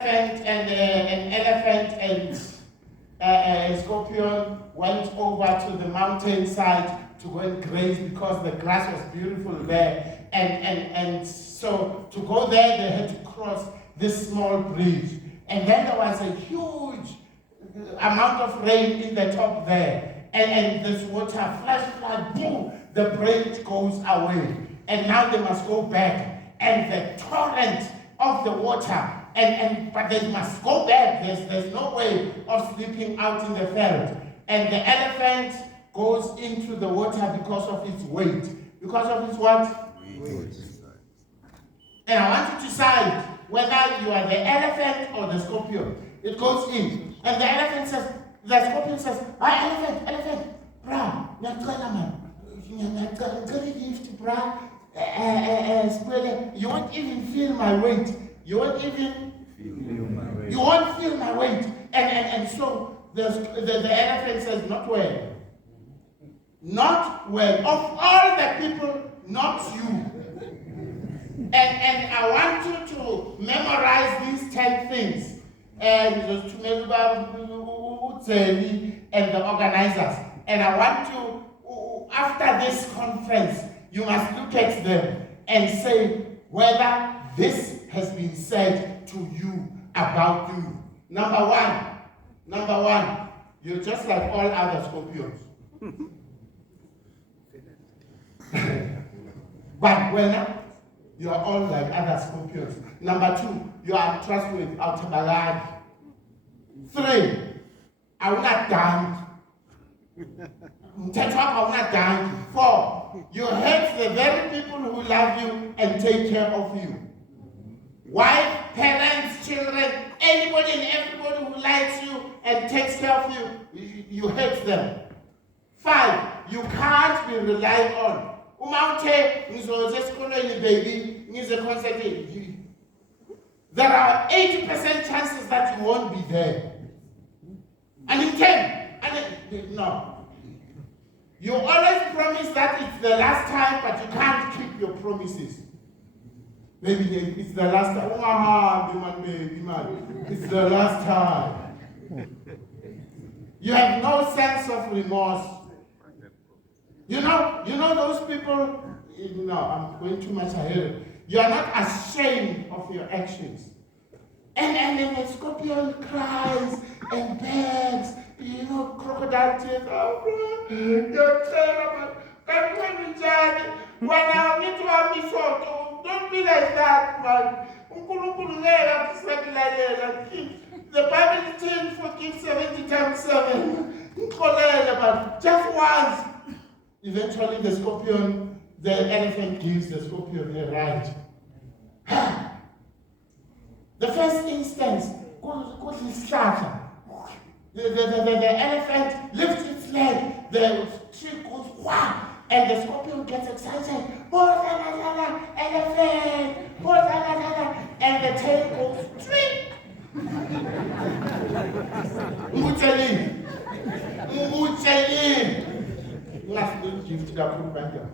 An elephant and a scorpion went over to the mountainside to go and graze because the grass was beautiful there. And so to go there, they had to cross this small bridge. And then there was a huge amount of rain in the top there. And this water flash, boom, the bridge goes away. And now they must go back. And the torrent of the water, but they must go back. There's no way of sleeping out in the veld. And the elephant goes into the water because of its weight. Because of its what? Weight. And I want you to decide whether you are the elephant or the scorpion. It goes in. And the scorpion says, elephant, brah, you won't even feel my weight. You won't feel my weight. And so the elephant says, not well. Not well. Of all the people, not you. And I want you to memorize these 10 things. And the organizers. And I want you, after this conference, you must look at them and say whether this has been said to you about you. Number one, you're just like all other scorpions. But when you are all like other scorpions. Number 2, you are untrustworthy, out. 3, I will not die. 4, you hate the very people who love you and take care of you. Wife, parents, children, anybody and everybody who likes you and takes care of you, you hate them. 5, you can't be relied on. Baby, there are 80% chances that you won't be there. And in 10, no. You always promise that it's the last time, but you can't keep your promises. Baby, it's the last time. It's the last time. You have no sense of remorse. You know those people, I'm going too much ahead. You are not ashamed of your actions. And then the scorpion cries and begs, crocodile tears. Oh, you're terrible. When I need to have me short, don't be like that, man. The Bible says forgive 70 times 7. Just once. Eventually the elephant gives the scorpion a ride. The first instance, the elephant lifts its leg, the tree goes wah, and the scorpion gets excited. Elephant! And the tail goes tree. Mucheli. Last little gift that I put back there.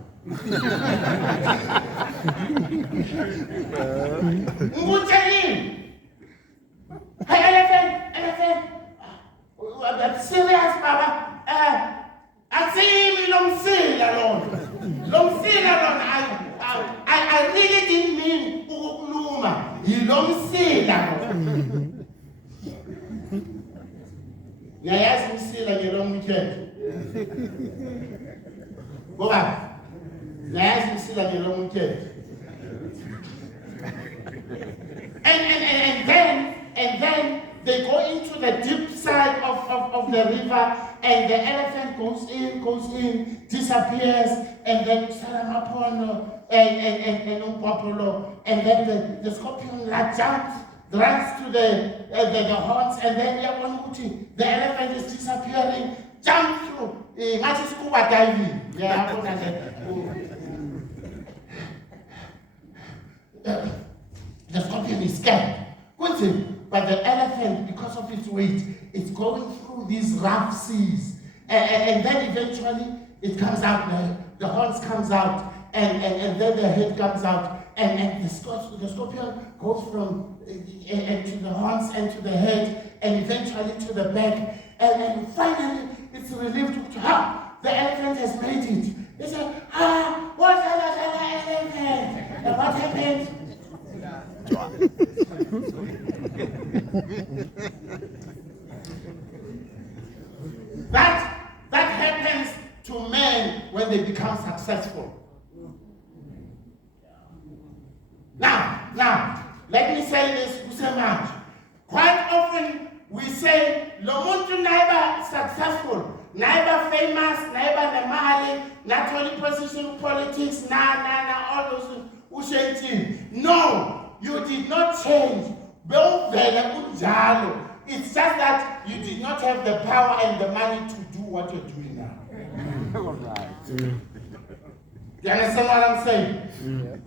Hey, elephant. I'm serious, Baba. I see me long alone. I really didn't mean Ukuluma. You don't see that. Nyayazi msila ngelong weekend. Go back. Nyayazi msila ngelong weekend. And then they go into the deep side of the river, and the elephant goes in, disappears, and then Salamapono and Umpopolo, and then the scorpion jumps, runs to the horns, and then the elephant is disappearing, jump through. That's scuba diving. The scorpion is scared. But the elephant, because of its weight, is going through these rough seas. And then eventually it comes out, the horns comes out, and then the head comes out, and the scorpion goes from and to the horns and to the head and eventually to the back. And finally it's relieved to her. The elephant has made it. They say, what's an elephant? And what happened? That happens to men when they become successful. Now, let me say this, Usemaj. Quite often we say, Lomuntu naiba successful, naiba famous, naiba nemali, not only position politics, all those things. No, you did not change. It's just that you did not have the power and the money to do what you're doing now. You understand what I'm saying?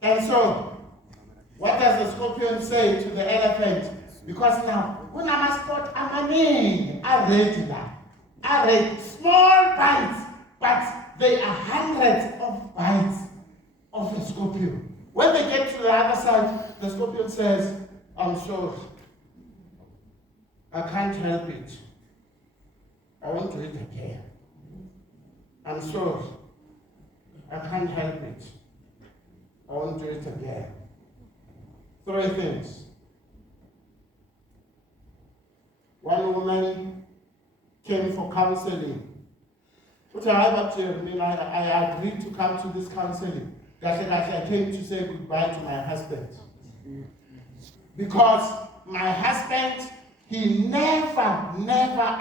And so, what does the scorpion say to the elephant? Because now, when I must put amani, I read small bites, but they are hundreds of bites of a scorpion. When they get to the other side, the scorpion says, I'm sorry. I can't help it. I won't do it again. I'm sorry. I can't help it. I won't do it again. 3 things. One woman came for counseling. I agreed to come to this counseling. I came to say goodbye to my husband. Because my husband, he never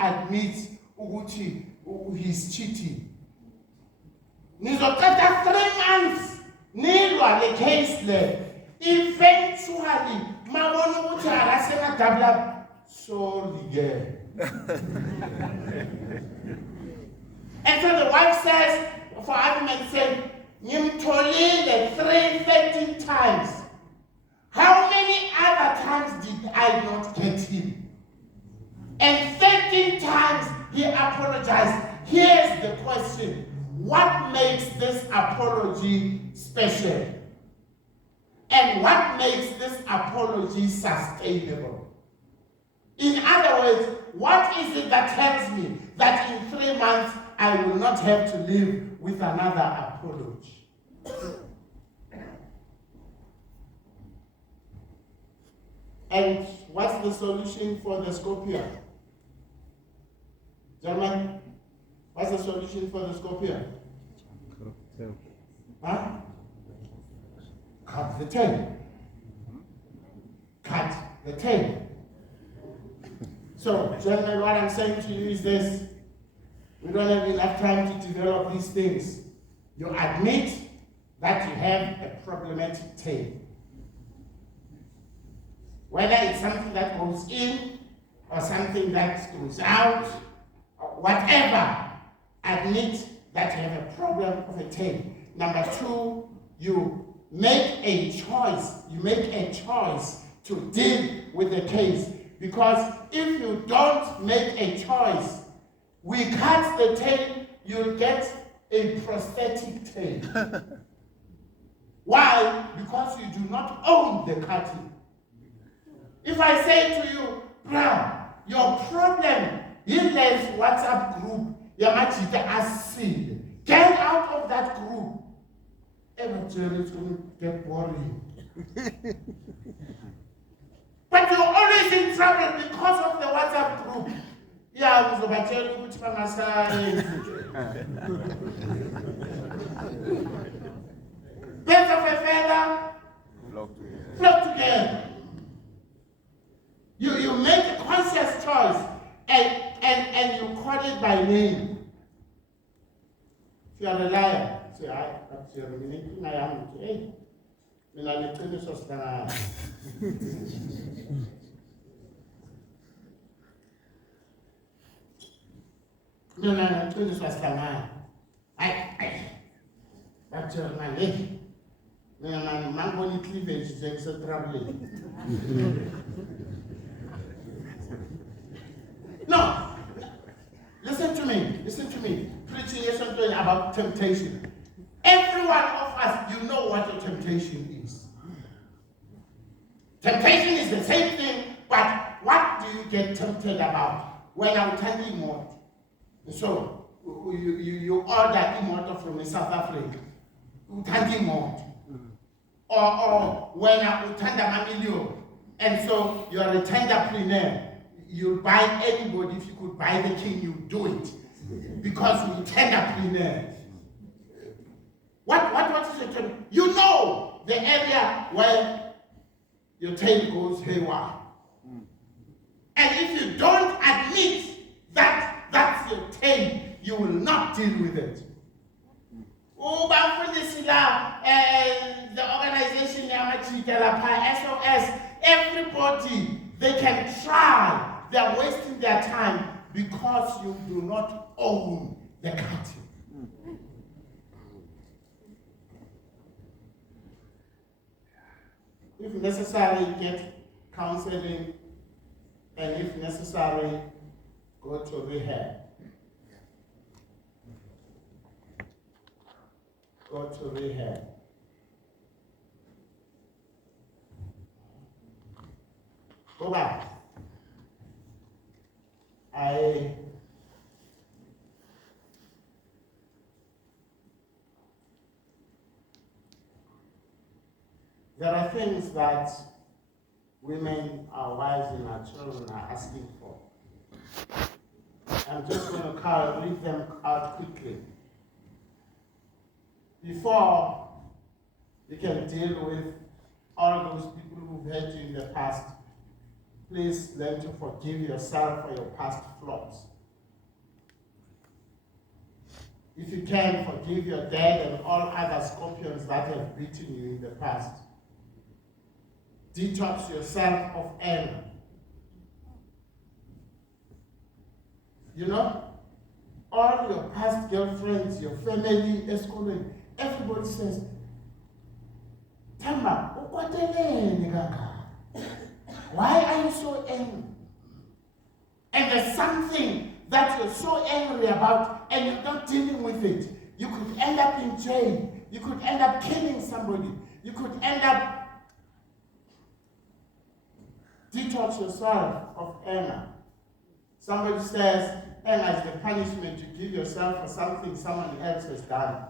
admits he's cheating. Nizotata 3 months. Nilwa le case le. Eventually, mabono ukuthi akasena double up. Sorry girl. And so the wife says, for argument's sake, Nimtolile 13 times. How many other times did I not get him? And 13 times he apologized. Here's the question. What makes this apology special? And what makes this apology sustainable? In other words, what is it that tells me that in 3 months I will not have to live with another apology? And what's the solution for the scorpion? Gentlemen, what's the solution for the scorpion? Huh? Cut the tail. Cut the tail. So, gentlemen, what I'm saying to you is this. We don't have enough time to develop these things. You admit that you have a problematic tail. Whether it's something that goes in or something that goes out, or whatever, admit that you have a problem of a tail. Number 2, you make a choice. You make a choice to deal with the case. Because if you don't make a choice, we cut the tail, you'll get a prosthetic tail. Why? Because you do not own the cutting. If I say to you, bruh, your problem in this WhatsApp group, Yamachita acid, get out of that group. Eventually it's going to get boring. But you're always in trouble because of the WhatsApp group. Yeah, I'm going to tell you which one I birds of a feather flock together. You make a conscious choice and you call it by name. If you are a liar, say, I am hey. No, that's your man. Man, cleavage is a trouble. No, listen to me. Preaching is something about temptation. Every one of us, you know what a temptation is. Temptation is the same thing, but what do you get tempted about? When I'm telling you, so you order imoto from South Africa, or when I tender mamilio, and so you're a tenderpreneur, you buy anybody. If you could buy the king, you do it because we tenderpreneur. What is it? You know the area where your tail goes haywire. And if you don't admit that that's your tail, you will not deal with it. The organization SOS, everybody, they can try. They're wasting their time because you do not own the cattle. If necessary, get counseling, and if necessary, go to rehab. Go to rehab. Go back. There are things that women, our wives, and our children are asking for. I'm just going to read them out quickly. Before you can deal with all those people who've hurt you in the past, please learn to forgive yourself for your past flaws. If you can, forgive your dad and all other scorpions that have beaten you in the past. Detox yourself of anger. You know, all your past girlfriends, your family, escorting, everybody says, Tamba, why are you so angry? And there's something that you're so angry about and you're not dealing with it. You could end up in jail. You could end up killing somebody. You could end up. Detox yourself of anger. Somebody says anger is the punishment you give yourself for something someone else has done.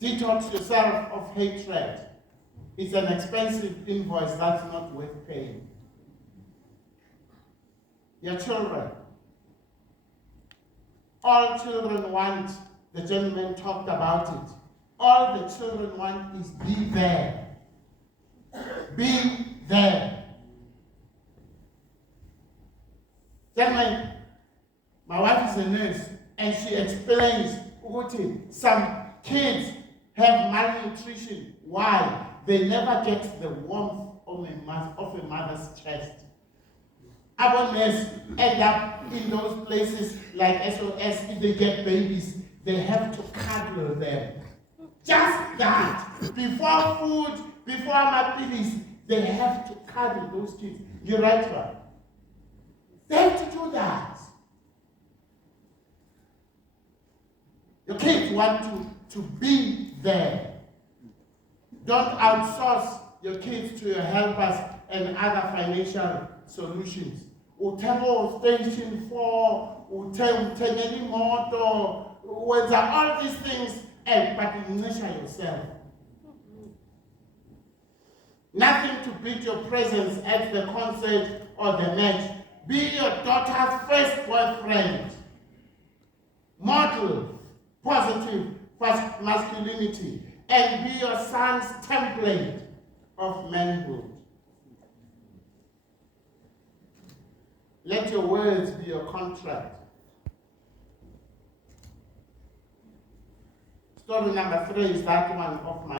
Detox yourself of hatred. It's an expensive invoice that's not worth paying. Your children. All children want, the gentleman talked about it, all the children want is be there. Be there. Gentlemen, my wife is a nurse and she explains some kids have malnutrition. Why? They never get the warmth of a mother's chest. Our nurses end up in those places like SOS. If they get babies, they have to cuddle them. Just that. Before food, before my pills, they have to cuddle those kids. You're right, right? They have to do that. Your kids want to be there. Don't outsource your kids to your helpers and other financial solutions. Uthenga station 4, uthenga any motor, all these things, but you nurture yourself. Nothing to beat your presence at the concert or the match. Be your daughter's first boyfriend. Model positive masculinity and be your son's template of manhood. Let your words be your contract. Story number 3 is that one of my